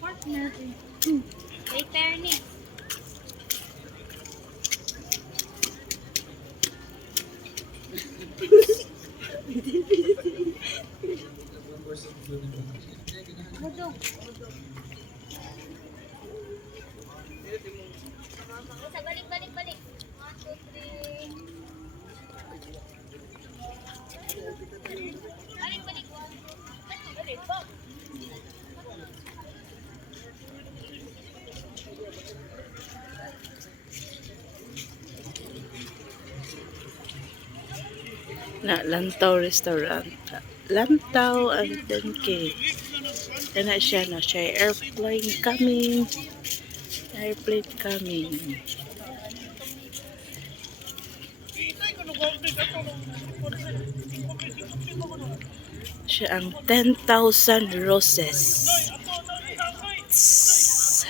Partner. Later ni. Mudo. Sa balik. 1, 2, 3. Balik. Balik po. Na Lantaw Restaurant. Lantaw ang 10K. Kana siya na siya airplane coming. Airplane coming. Siya ang 10,000 roses. Tss.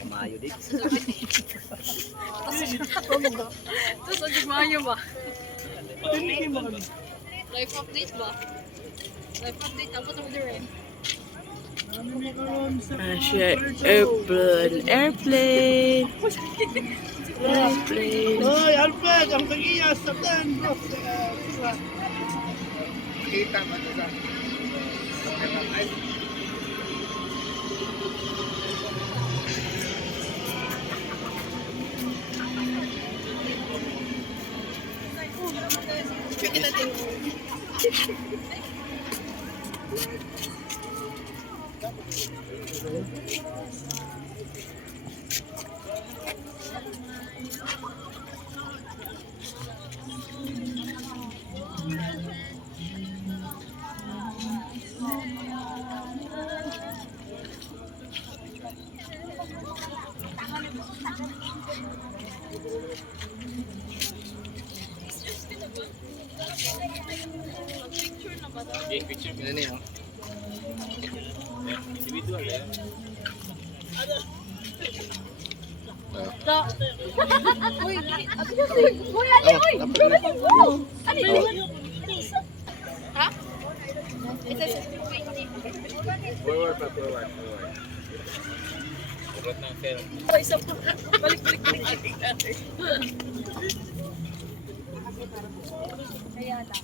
Kamayo dik. Tapos ang gagmayo ba? Life update ba? Life update, tapos mo din. Siya airplane. Airplane. Hoy, Alfred, ang pag-iyas sa tan, bro. Kita mo sa. Picture mo na niya. Individual eh. Uy, ali, uy! Ali, ha? Forward. Urot ng film. Balik. Kaya lang.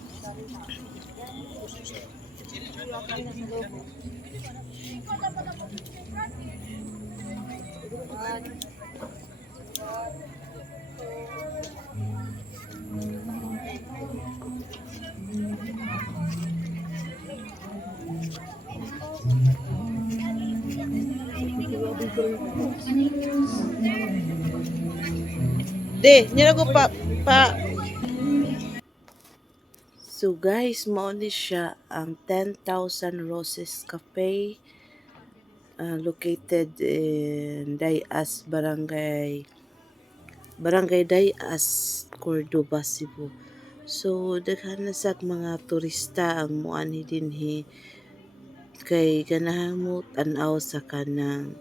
Nila ko pa. So guys, mao ni siya ang 10,000 Roses Cafe, located in Dayas, Barangay Dayas, Cordoba, Cebu. So daghan na sad mga turista ang moanhi dinhi kay ganahan mo tan-aw sa kanang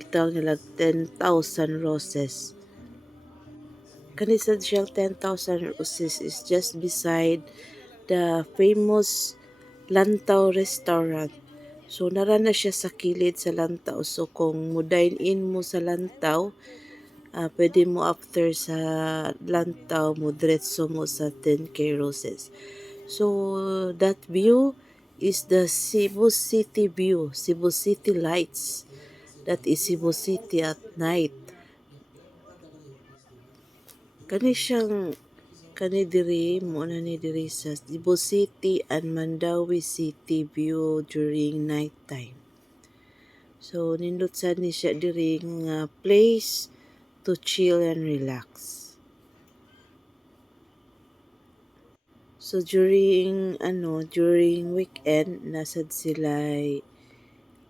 gitawag nila 10,000 roses. Kanisad siyang 10,000 roses is just beside the famous Lantaw Restaurant. So nara na siya sa kilid sa Lantaw. So kung mo dine in mo sa Lantaw, pwede mo after sa Lantaw mo diretso mo sa 10K Roses. So that view is the Cebu City view, Cebu City lights. That is Cebu City at night. Kani diri mo na ni diri sa Cebu City and Mandawi City view during night time. So nindot sad ni siya diri nga place to chill and relax. So during weekend nasad sila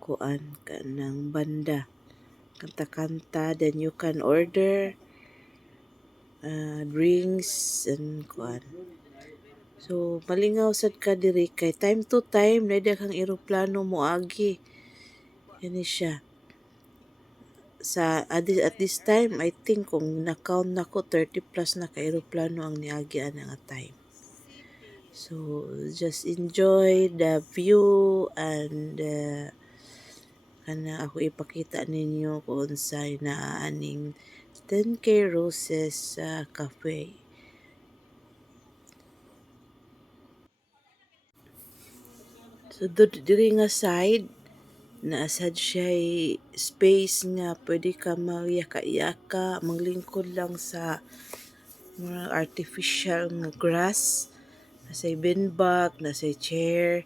kuan ka ng banda. Kanta-kanta, then you can order drinks and kuan. So, malingaw sad ka diri kay time to time, naida kang eroplano moagi. Yan siya. At this time, I think kung na-count na ko, 30 plus na ka-aeroplano ang niagian nga time. So, just enjoy the view and kana ako ipakita ninyo kung sa inaaning 10K Roses sa cafe. So, diri nga side, naasad siya space nga pwede ka magyaka-yaka, maglingkod lang sa mga artificial nga grass. Nasa'y beanbag, nasa'y chair.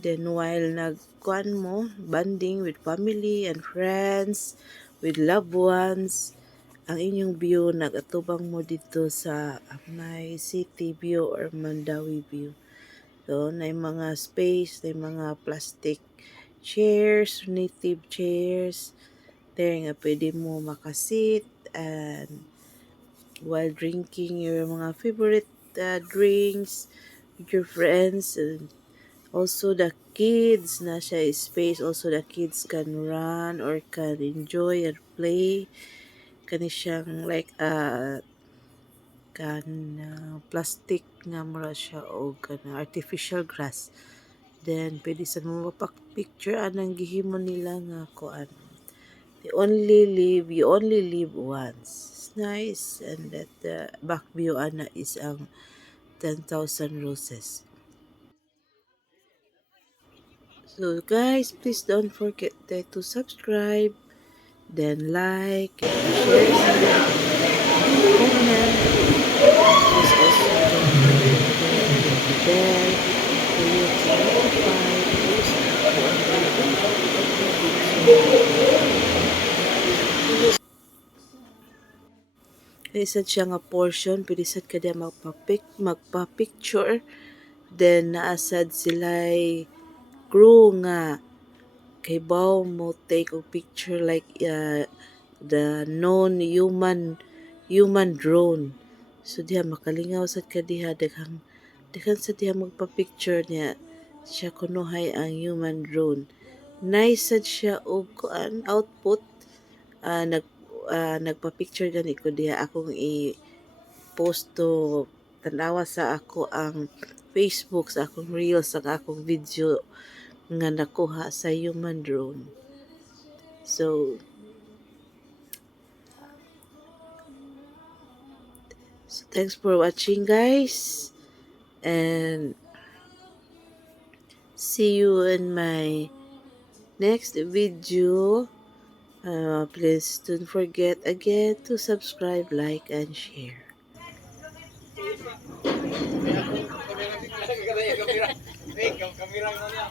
Then while nagkuan mo, bonding with family and friends, with loved ones, ang inyong view nagatubang mo dito sa may city view or Mandawi view. So, na mga space, na mga plastic chairs, native chairs, there nga pwede mo makasit and while drinking your mga favorite drinks with your friends, and also the kids na siya space, also the kids can run or can enjoy and play. Kani siyang like plastic nga mura siya o artificial grass. Then pwede sa mo picture anang gihimo nila nga kuan. You only live once. It's nice, and that back view ana is ang 10,000 Roses. So guys, please don't forget to subscribe, then like, and share, comment. Please also don't forget to hit the bell for you to notify those who Isad siya nga portion, pwede sad ka diya magpa-picture. Then naasad sila'y crew nga kay baw mo take og picture like the non-human drone. So diha makalingaw sad ka diha, daghang sa diha magpa-picture niya siya kunuhay ang human drone. Nice sad siya og kuan output. Nagpa-picture gani ko diha, akong i-post to tanawa sa ako ang Facebook, sa akong reels, ang akong video nga nakuha sa human drone. So thanks for watching guys, and see you in my next video. Please don't forget again to subscribe, like, and share. Kamera mo niya.